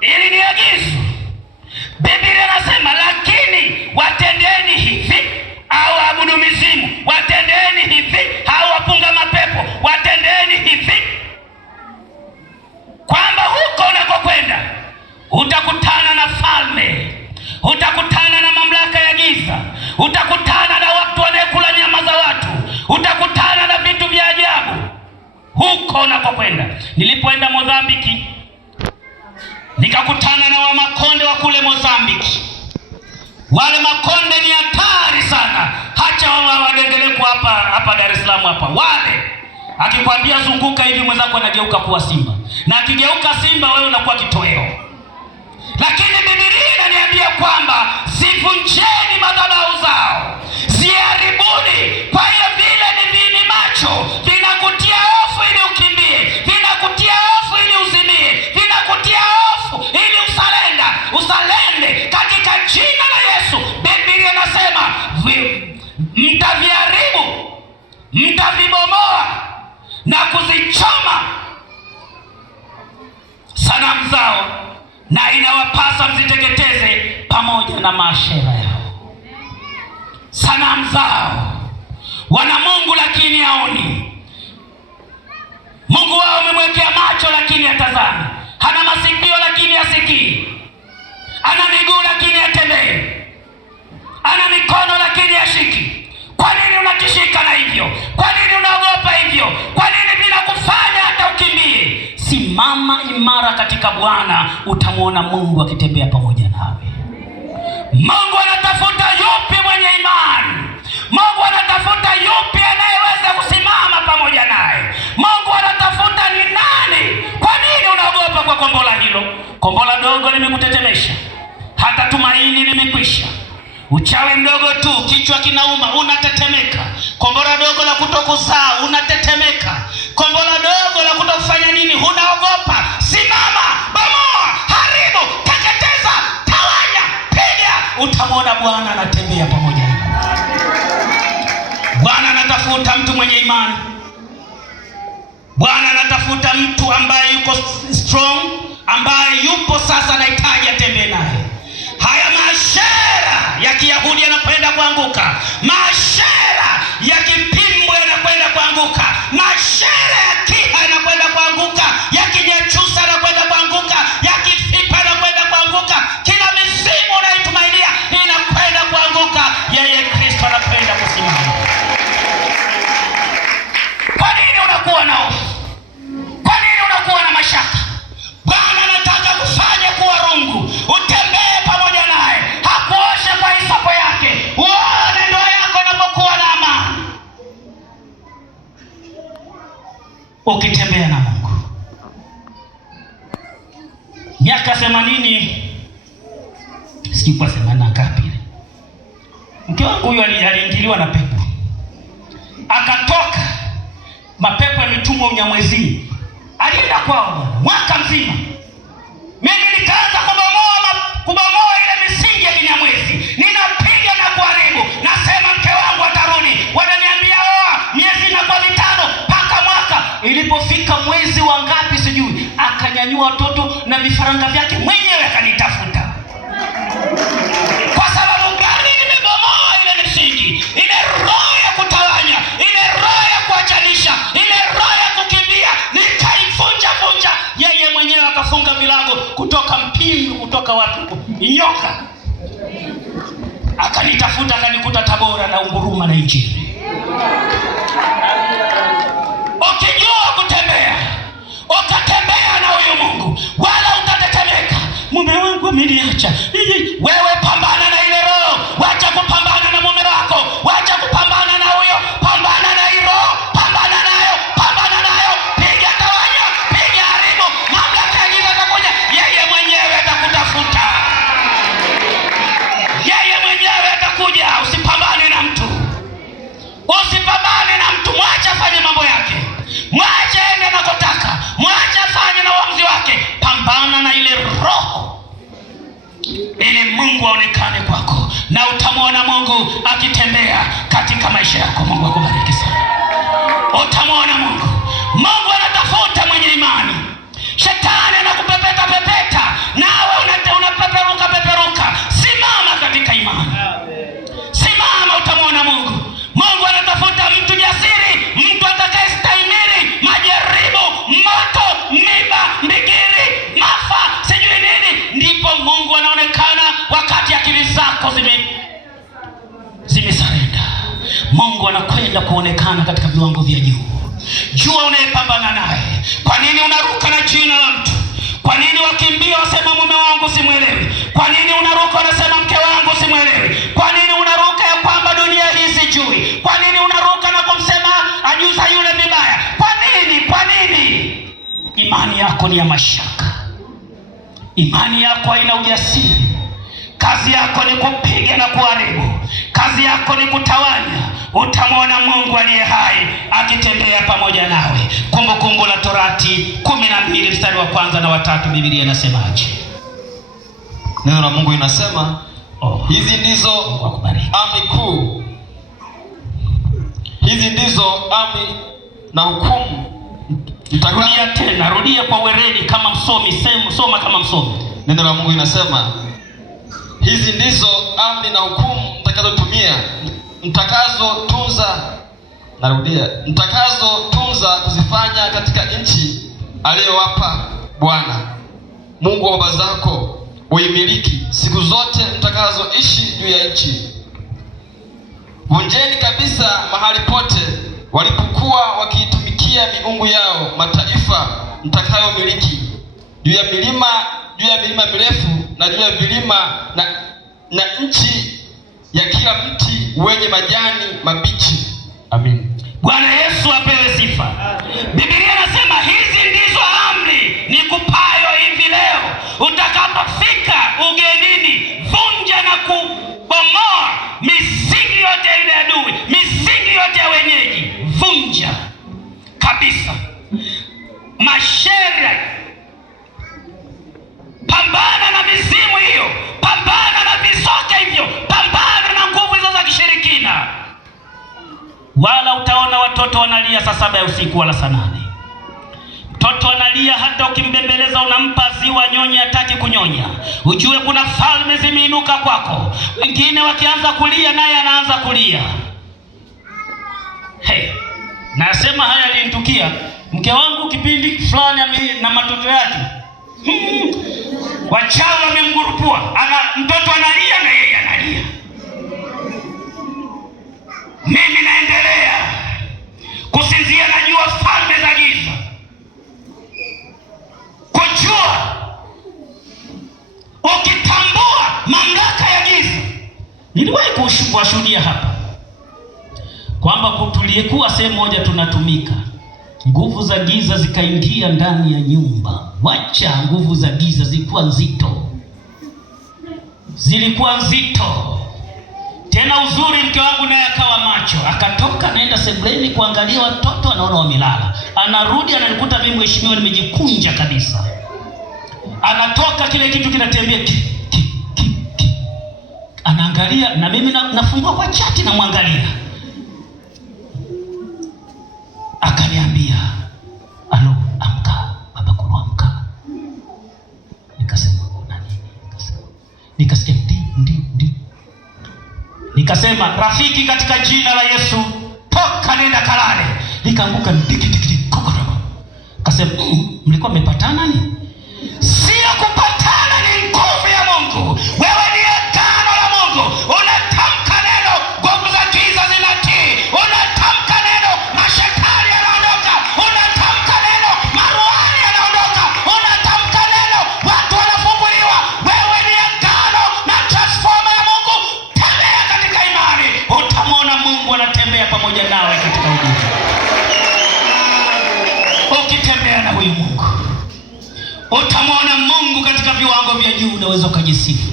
Ili ni agizo. Biblia inasema lakini watendeni hivi, au abudu mizimu watendeni hivi, au wapunga mapepo watendeni hivi, kwamba huko unakokwenda utakutana na falme, utakutana na mamlaka ya giza, utakutana na watu wanayekula nyama za watu, utakutana na vitu vya ajabu huko unakokwenda. Nilipoenda Mozambiki nikakutana na Wamakonde wa kule Mozambiki. Wale Makonde ni hatari sana, hacha wadengeleko hapa Dar es Salaam hapa. Wale akikwambia zunguka hivi, mwenzako anageuka kuwa simba, na akigeuka simba wewe unakuwa kitoweo. Lakini Biblia inaniambia kwamba sivunjeni madhabahu zao, ziharibuni. Kwa hiyo vile ni vini macho, vinakutia hofu ili ukimbie, vinakutia hofu ili uzimie, vinakutia hofu ili usalende katika jina la Yesu. Biblia inasema mtaviharibu, mtavibomoa na kuzichoma sanamu zao, na inawapasa mziteketeze pamoja na maashera yao. Sanamu zao. Wana Mungu lakini haoni. Mungu wao umemwekea macho lakini hatazami. Hana masikio lakini hasikii. Ana miguu lakini hatembei. Ana mikono lakini hashiki. Kwa nini unatishika na hivyo? Kwa nini unaogopa hivyo? Kwa nini vinakufanya hata ukimbie? Simama imara katika Bwana, utamwona Mungu akitembea pamoja nawe. Mungu anatafuta yupi mwenye imani. Mungu anatafuta yupi anayeweza kusimama pamoja naye. Mungu anatafuta ni nani. Kwa nini unaogopa kwa kombola hilo? Kombola dogo limekutetemesha, hata tumaini limekwisha. Uchawi mdogo tu, kichwa kinauma, unatetemeka. Kombola dogo la kutokuzaa, unatetemeka. Kombola dogo la kutofanya nini, unaogopa. Simama, bomoa, haribu, teketeza, tawanya, piga. Utamwona Bwana anatembea pamoja nawe. Bwana anatafuta mtu mwenye imani. Bwana anatafuta mtu ambaye yuko strong, ambaye yupo sasa anahitaji atembee naye. Haya maashera ya Kiyahudi yanakwenda kuanguka. Maashera ya Kipimbo yanakwenda kuanguka. Maashera ya Kiha yanakwenda kuanguka. Ya Kinyachusa yanakwenda kuanguka. Ya Kifipa yanakwenda kuanguka. Kila mizimu unaitumainia inakwenda kuanguka. Yeye Kristo anakwenda kusimama. Kwa nini unakuwa na hofu? Kwa nini unakuwa na mashaka? Bwana anataka kufanya kuwa rungu. Utembee pamoja naye. Hakuoshe kwa hisopo yake. Uone ndoa yako inapokuwa na amani. Ukitembea na Mungu. Miaka 80, sijui kwa 80 ngapi. Mke wangu huyo aliingiliwa na pepo. Akatoka. Mapepo yametumwa Unyamwezini. Alienda kwao mwaka mzima. Mimi nikaanza kubomoa ile misingi ya Kinyamwezi. Ninapiga na kuharibu. Nasema mke wangu atarudi. Wananiambia miezi inakuwa 5 mpaka mwaka. Ilipofika mwezi wa ngapi sijui, akanyanyua watoto na vifaranga vyake mwenyewe akanitafuta. Kwa sababu gani? Nimebomoa ile misingi. Ile roho ya kutawanya, ile roho ya kuachanisha, ile roho ya kukimbia, nikaivunja. Yeye mwenyewe akafunga milango kutoka Mpindu, kutoka wapi? Inyoka. Akanitafuta, akanikuta Tabora na Unguruma na Injili. Ukijua kutembea, ukatembea na huyu Mungu, wala utatetemeka. Mume wangu ameniacha. Wewe pambana na ile roho. Wacha kupambana na mume wako. Wacha kupambana na huyo. Pambana na ile roho. Pambana nayo. Pambana nayo. Piga tawanya. Piga haribu. Mamlaka ya giza atakuja. Yeye mwenyewe atakutafuta. Yeye mwenyewe atakuja. Usipambane na mtu. Usipambane na mtu. Mwacha afanye mambo yake. Mwacha ende anakotaka. Mwacha afanye na uamuzi wake. Pambana na ile roho ili Mungu aonekane kwako, na utamwona Mungu akitembea katika maisha yako. Mungu akubariki sana. Utamwona Mungu. Mungu anatafuta mwenye imani. Shetani anakupepeta na Mungu anakwenda kuonekana katika viwango vya juu. Jua unayepambana naye. Kwa nini unaruka na jina la mtu? Kwa nini wakimbia wasema mume wangu simwelewi? Kwa nini unaruka unasema mke wangu simwelewi? Kwa nini unaruka ya kwamba dunia hii sijui? Kwa nini unaruka na kumsema ajuza yule vibaya? Kwa nini? Kwa nini? Imani yako ni ya mashaka. Imani yako haina ujasiri. Kazi yako ni kupiga na kuharibu. Kazi yako ni kutawanya. Utamwona Mungu aliye hai akitembea pamoja nawe. Kumbukumbu la Torati 12 mstari wa 1 na wa 3, Biblia inasemaje? Neno la Mungu inasema, hizi ndizo amri kuu. Hizi ndizo amri na hukumu. Rudia tena, rudia kwa weredi kama msomi, soma kama msomi. Neno la Mungu inasema, hizi ndizo amri na hukumu mtakazo tunza kuzifanya katika nchi aliyowapa Bwana Mungu wa baba zako uimiliki siku zote mtakazoishi juu ya nchi. Vunjeni kabisa mahali pote walipokuwa wakiitumikia miungu yao mataifa mtakayomiliki, juu ya milima mirefu na juu ya vilima na nchi ya kila mti wenye majani mabichi. Amin. Bwana Yesu apewe sifa. Biblia inasema hizi ndizo amri nikupayo hivi leo. Utakapofika ugenini, vunja na kubomoa misingi yote ile ya adui, misingi yote ya wenyeji. Vunja kabisa. Masheria, pambana na mizimu hiyo, pambana na visoka hivyo, pambana na nguvu hizo za kishirikina. Wala utaona watoto wanalia saa 7 ya usiku wala saa 8. Mtoto analia hata ukimbembeleza unampa ziwa nyonye hataki kunyonya. Ujue kuna falme zimeinuka kwako. Wengine wakianza kulia naye anaanza kulia. Nasema haya yalinitukia. Mke wangu kipindi fulani na matoto yake. Wachawi wamemgurupua. Mtoto analia na yeye analia. Mimi naendelea kusinzia, najua falme za giza. Kujua ukitambua mamlaka ya giza. Niliwahi kuwashuhudia hapa kwamba tuliyekuwa sehemu moja tunatumika, nguvu za giza zikaingia ndani ya nyumba. Wacha nguvu za giza zilikuwa nzito. Tena uzuri, mke wangu naye akawa macho, akatoka naenda sebuleni kuangalia watoto, anaona wamelala. Anarudi ananikuta mimi mheshimiwa nimejikunja kabisa. Anatoka kile kitu kinatembea anaangalia na mimi nafungua kwa chati na muangalia. Akaniambia, "Alo, amka, baba kulu amka." Nikasema, "Kuna nini?" Nikasikia ndi. Nikasema, "Rafiki, katika jina la Yesu, toka nenda kalale." Nikaanguka ndiki kokoro. Akasema, "Mlikuwa mmepatana nini?" Sio kupatana, ni nguvu ya Mungu. Wewe ni agano la Mungu. Unatamka neno, nguvu za giza zinatii. Unatamka neno, mashetani yanaondoka. Unatamka neno, maruhani yanaondoka. Unatamka neno, watu wanafunguliwa. Wewe ni agano na transformer ya Mungu. Tembea katika imani. Utamwona Mungu anatembea pamoja nawe katika huduma. Ukitembea na huyu Mungu, utamwona Mungu katika viwango vya juu. Unaweza ukajisifu.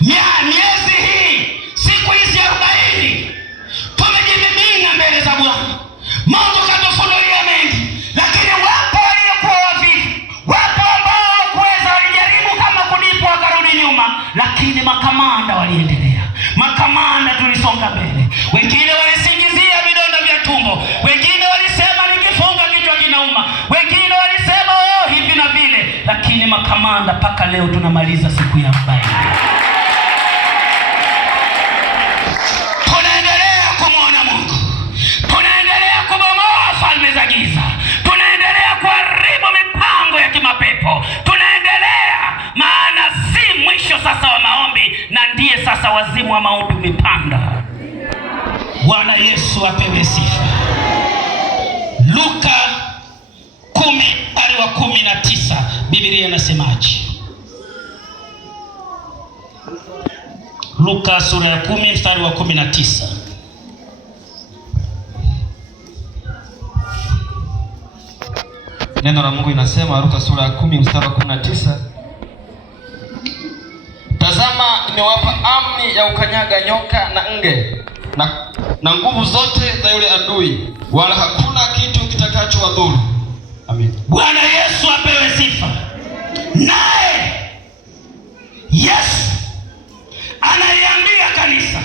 Miezi hii, siku hizi 40 tumejimimina mbele za Bwana. Mungu katufunulia mengi, lakini wapo waliokuwa wavivu, wapo ambao hawakuweza, walijaribu kama kudipu wakarudi nyuma, lakini makamanda waliendelea. Makamanda tulisonga mbele. Wengine walisingizia vidonda vya tumbo, wengine walisema nikifunga kichwa kinauma, wengine walisema hivi na vile, lakini makamanda mpaka leo tunamaliza siku ya 40. Tunaendelea kumwona Mungu. Tunaendelea kubomoa falme za giza. Tunaendelea kuharibu mipango ya kimapepo. Tunaendelea, maana si mwisho sasa wa maombi, na ndiye sasa wazimu wa maombi umepanda. Bwana Yesu apewe sifa. Luka 10:19 Biblia inasemaje? Luka sura ya 10:19. Neno la Mungu inasema, Luka sura ya 10:19, tazama nimewapa amri ya ukanyaga nyoka na nge na nguvu zote za yule adui, wala hakuna kitu kitakachowadhuru. Amen. Bwana Yesu apewe sifa. Naye Yesu anaiambia kanisa